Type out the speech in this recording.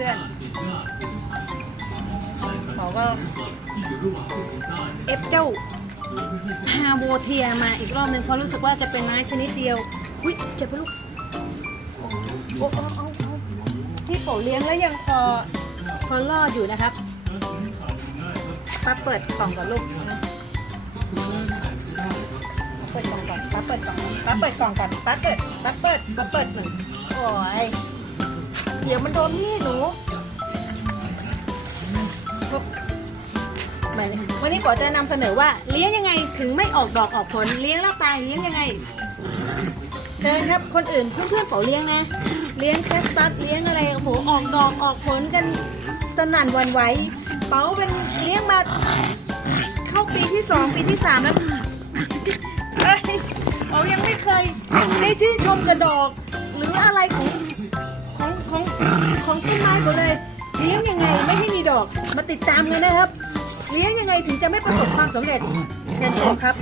พื่อนหมอก็เอฟเจ้าฮาโบเทียมาอีกรอบหนึ่งเพราะรู้สึกว่าจะเป็นไม้ชนิดเดียวอุ้ยเจ็บปะลูกโอ้โอ้โอ้ที่โปเลี้ยงแล้วยังพอพอรอดอยู่นะครับป้าเปิดกล่องก่อนลูกเปิดกล่องก่อนป้าเปิดกล่องป้าเปิดกล่องก่อนป้าเปิดป้าเปิดป้าเปิดหนึ่งโอ้ยเดี๋ยวมันโดนมีดหนูวันนี้ป๋อจะนำเสนอว่าเลี้ยงยังไงถึงไม่ออกดอกออกผลเลี้ยงแล้วตายเลี้ยงยังไงเชิญครับคนอื่นเพื่อนๆเป๋าเลี้ยงนะ เลี้ยงแคสตัสเลี้ยงอะไรโอ้โหออกดอกออกผลกันสนั่นวันไหวเป๋าเป็นเลี้ยงมาเข้าปีที่สองปีที่สามแล้วเอ้ยเป๋ายังไม่เคยได้ชื่นชมกระดอก หรืออะไรของ ต้นไม้หมดเลย เลี้ยงยังไงไม่ให้มีดอก มาติดตามกันนะครับ เลี้ยงยังไงถึงจะไม่ประสบความสำเร็จเชิญชมครับ